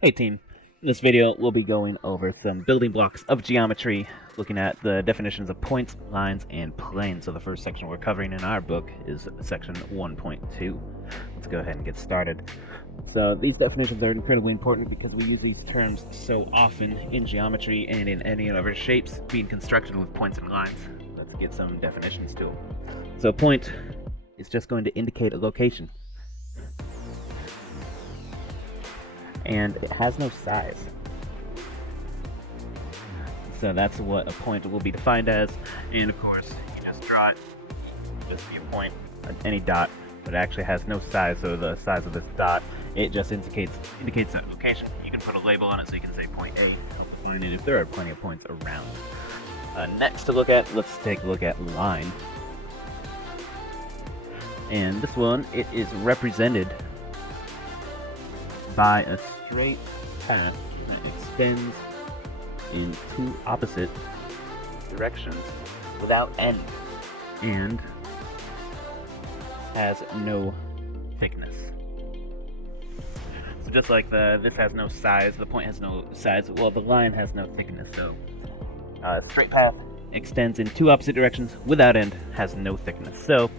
Hey team, in this video we'll be going over some building blocks of geometry, looking at the definitions of points, lines, and planes. So the first section we're covering in our book is section 1.2. Let's go ahead and get started. So these definitions are incredibly important because we use these terms so often in geometry and in any other shapes being constructed with points and lines. Let's get some definitions to them. So a point is just going to indicate a location, and it has no size. So that's what a point will be defined as, and of course you just draw it, just be a point, any dot, but it actually has no size. So the size of this dot, it just indicates that location. You can put a label on it, so you can say point A, and if there are plenty of points around. Next to look at, let's take a look at line. And this one, it is represented by a straight path that extends in two opposite directions without end and has no thickness. So just like this has no size, the point has no size, well, the line has no thickness. So straight path extends in two opposite directions without end, has no thickness. So,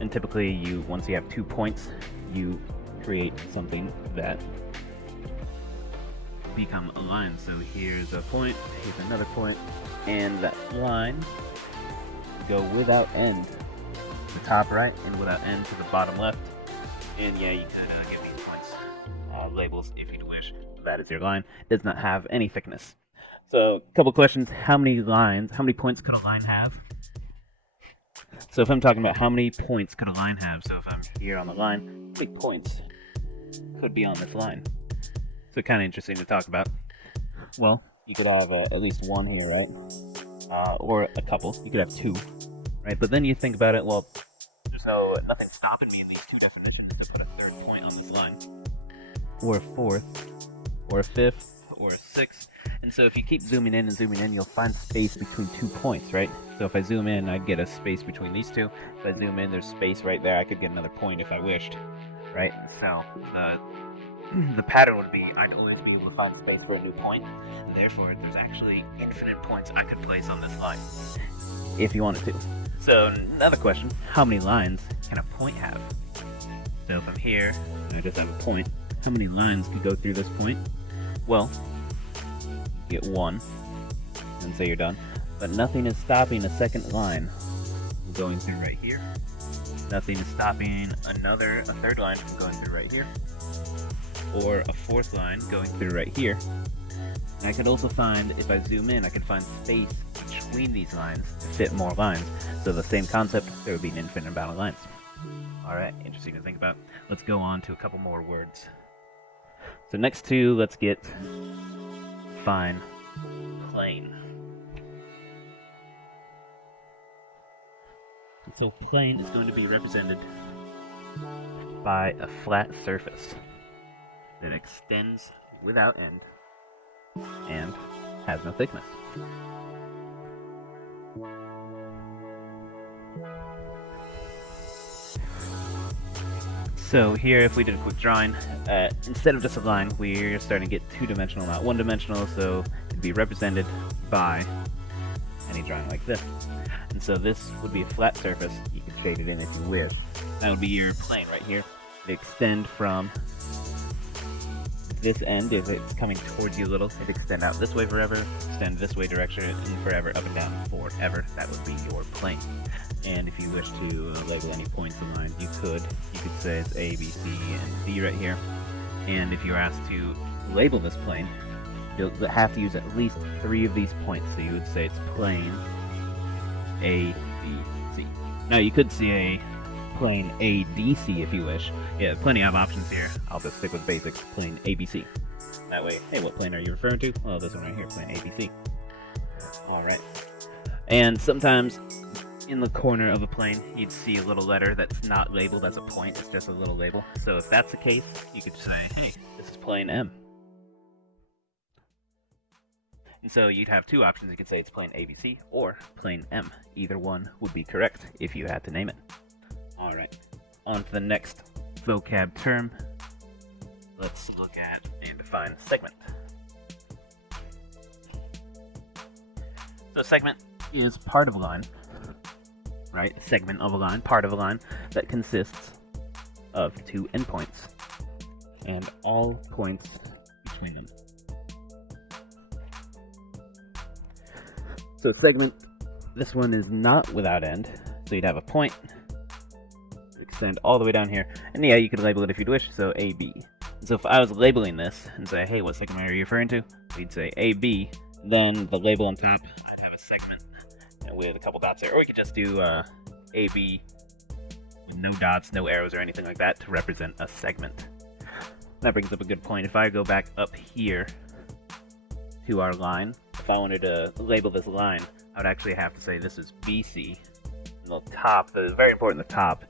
and typically once you have 2 points, you create something that become a line. So here's a point, here's another point, and that line go without end to the top right and without end to the bottom left. And yeah, you can give these points labels if you wish. That is your line. It does not have any thickness. So a couple questions: how many points could a line have? So if I'm talking about how many points could a line have, so if I'm here on the line, how many points could be on this line? So kind of interesting to talk about. Well, you could have at least one here, right? Or a couple. You could have 2, right? But then you think about it, well, there's nothing stopping me in these 2 definitions to put a 3rd point on this line, or a 4th, or a 5th, or a 6th. And so if you keep zooming in and zooming in, you'll find space between 2 points, right? So if I zoom in, I'd get a space between these 2. If I zoom in, there's space right there. I could get another point if I wished, right? So the pattern would be I'd always be able to find space for a new point. Therefore, there's actually infinite points I could place on this line if you wanted to. So another question: how many lines can a point have? So if I'm here and I just have a point, how many lines could go through this point? Well, you get 1, and say you're done. But nothing is stopping a second line from going through right here. Nothing is stopping a 3rd line from going through right here, or a 4th line going through right here. And I could also find, if I zoom in, I could find space between these lines to fit more lines. So the same concept, there would be an infinite amount of lines. Alright, interesting to think about. Let's go on to a couple more words. So next to, let's define plane. So plane is going to be represented by a flat surface that extends without end and has no thickness. So here, if we did a quick drawing, instead of just a line, we're starting to get 2-dimensional, not 1-dimensional, so it'd be represented by any drawing like this. And so this would be a flat surface. You could shade it in if you wish. That would be your plane right here. It extend from this end, if it's coming towards you a little, it'd extend out this way forever, extend this way direction, and forever, up and down, forever. That would be your plane. And if you wish to label any points and lines, you could say it's A, B, C, and D right here. And if you're asked to label this plane, you'll have to use at least 3 of these points. So you would say it's plane A, B, C. Now you could say plane ADC if you wish. Yeah, plenty of options here. I'll just stick with basics, plane ABC. That way, hey, what plane are you referring to? Well, this one right here, plane ABC. Alright. And sometimes in the corner of a plane, you'd see a little letter that's not labeled as a point, it's just a little label. So if that's the case, you could say, hey, this is plane M. And so you'd have 2 options. You could say it's plane ABC or plane M. Either one would be correct if you had to name it. Alright, on to the next vocab term. Let's look at the define segment. So segment is part of a line, right? A segment of a line, part of a line that consists of two endpoints and all points between them. So segment, this one is not without end, so you'd have a point, extend all the way down here, and yeah, you could label it if you'd wish, so AB. So if I was labeling this and say, hey, what segment are you referring to? We'd say AB, then the label on top would have a segment with a couple dots there, or we could just do AB with no dots, no arrows, or anything like that to represent a segment. That brings up a good point. If I go back up here to our line, if I wanted to label this line, I would actually have to say this is BC. And the top, the very important, the top,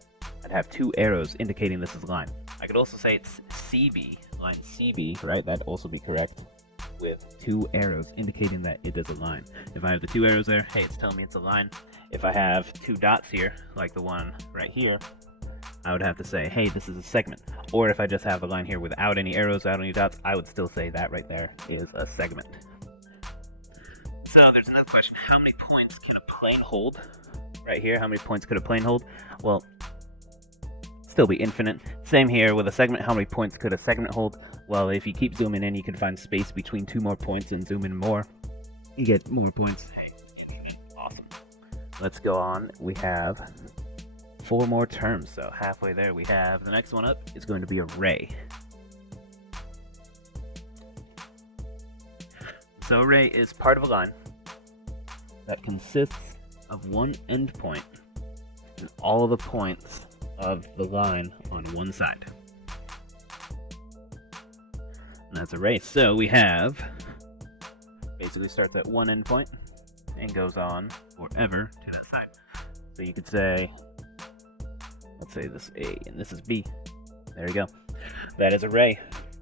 I'd have two arrows indicating this is a line. I could also say it's CB, line CB, right? That'd also be correct, with two arrows indicating that it is a line. If I have the two arrows there, hey, it's telling me it's a line. If I have two dots here, like the one right here, I would have to say, hey, this is a segment. Or if I just have a line here without any arrows, without any dots, I would still say that right there is a segment. So there's another question. How many points can a plane hold? Right here, how many points could a plane hold? Well, still be infinite. Same here with a segment. How many points could a segment hold? Well, if you keep zooming in, you can find space between two more points and zoom in more. You get more points. Hey, awesome. Let's go on. We have 4 more terms, so halfway there we have the next one up is going to be array. So array is part of a line that consists of one endpoint and all the points of the line on one side. And that's array. So we have basically starts at one endpoint and goes on forever to that side. So you could say, let's say this A and this is B. There you go. That is array.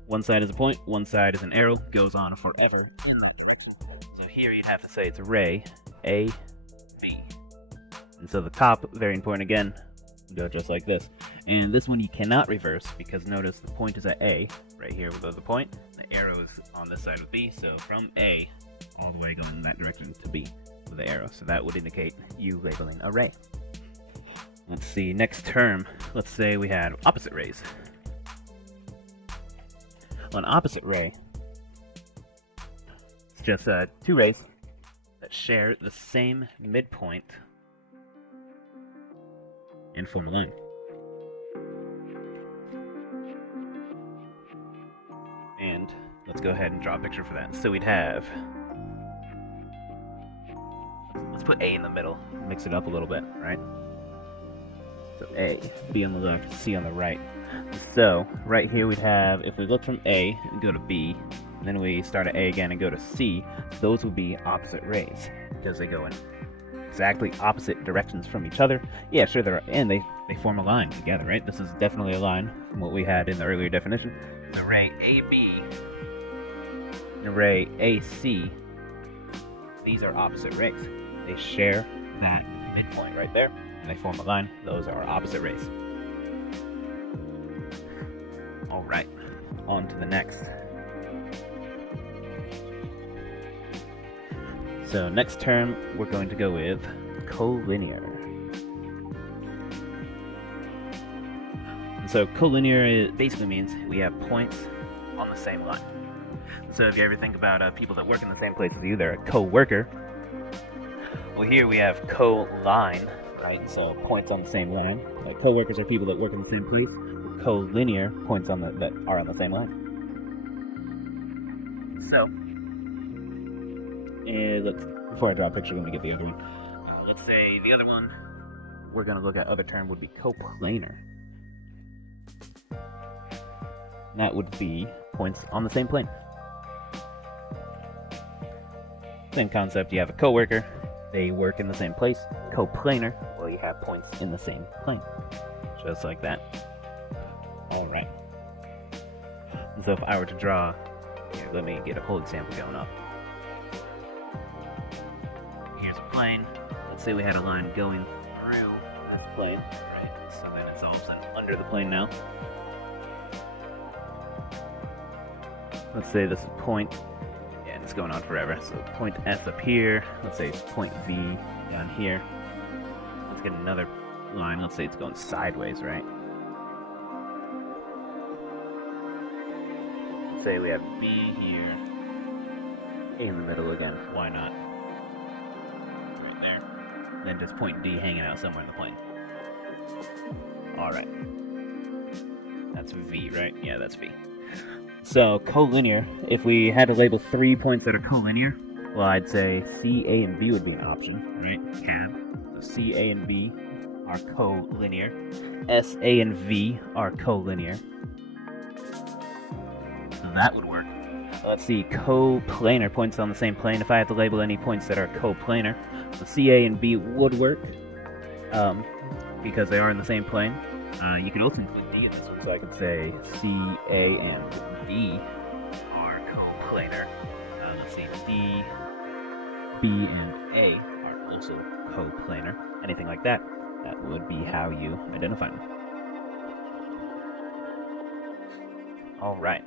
One side is a point, one side is an arrow, goes on forever in that direction. So here you'd have to say it's array A, B. And so the top, very important again, go just like this. And this one you cannot reverse because notice the point is at A, right here with the point. The arrow is on this side with B, so from A all the way going in that direction to B with the arrow. So that would indicate you labeling array. Let's see, next term, let's say we had opposite rays. Well, an opposite ray, it's just two rays that share the same midpoint and form a line. And let's go ahead and draw a picture for that. So we'd have, let's put A in the middle, mix it up a little bit, right? So A, B on the left, C on the right. So right here we'd have, if we look from A and go to B, and then we start at A again and go to C, those would be opposite rays because they go in exactly opposite directions from each other. Yeah, sure, they form a line together, right? This is definitely a line from what we had in the earlier definition. The array AB and array AC, these are opposite rays. They share that midpoint right there, and they form a line. Those are opposite rays. Alright, on to the next. So next term, we're going to go with collinear. And so collinear basically means we have points on the same line. So if you ever think about people that work in the same place as you, they're a co-worker. Well, here we have co-line, right? So points on the same line. Like co-workers are people that work in the same place. Co-linear points on that are on the same line. So, before I draw a picture, let me get the other one. Let's say the other one we're going to look at, other term would be coplanar. And that would be points on the same plane. Same concept, you have a coworker, they work in the same place. Coplanar, well, you have points in the same plane. Just like that. Alright. So if I were to draw, here, let me get a whole example going up. Here's a plane. Let's say we had a line going through this plane, right? So then it's all of a sudden under the plane now. let's say this is point, and it's going on forever. So point S up here, let's say point V down here. Let's get another line, let's say it's going sideways, right? Let's say we have B here, A in the middle again, why not? Right there. And then just point D hanging out somewhere in the plane. Alright. That's V, right? Yeah, that's V. So, collinear, if we had to label 3 points that are collinear, well, I'd say C, A, and B would be an option, right? CAB. So C, A, and B are collinear. S, A, and V are collinear. So that would work. Let's see, coplanar, points on the same plane. If I had to label any points that are coplanar, so C, A, and B would work, because they are in the same plane. You could also include D in this one, so I could say C, A, and D are coplanar. Let's see, D, B, and A are also coplanar. Anything like that, that would be how you identify them. Alright.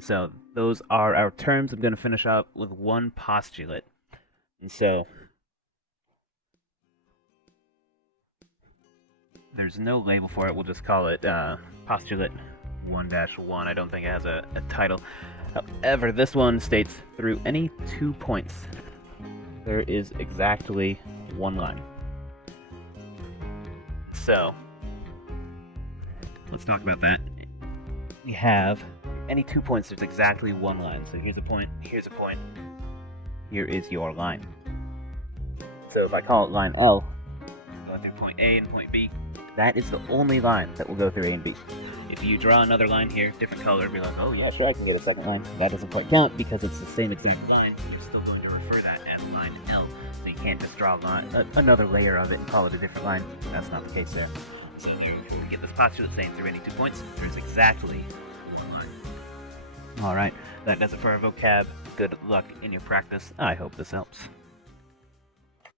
So, those are our terms. I'm going to finish up with one postulate. And so, there's no label for it. We'll just call it postulate 1-1. I don't think it has a title. However, this one states through any 2 points, there is exactly one line. So, let's talk about that. We have any 2 points, there's exactly one line. So here's a point, here's a point, here is your line. So if I call it line L, going through point A and point B, that is the only line that will go through A and B. If you draw another line here, different color, be like, oh yeah, sure, I can get a second line. That doesn't quite count because it's the same exact line. You're still going to refer that as line L. So you can't just draw another layer of it and call it a different line. That's not the case there. So here we get this postulate saying through any 2 points, there's exactly one line. Alright, that does it for our vocab. Good luck in your practice. I hope this helps.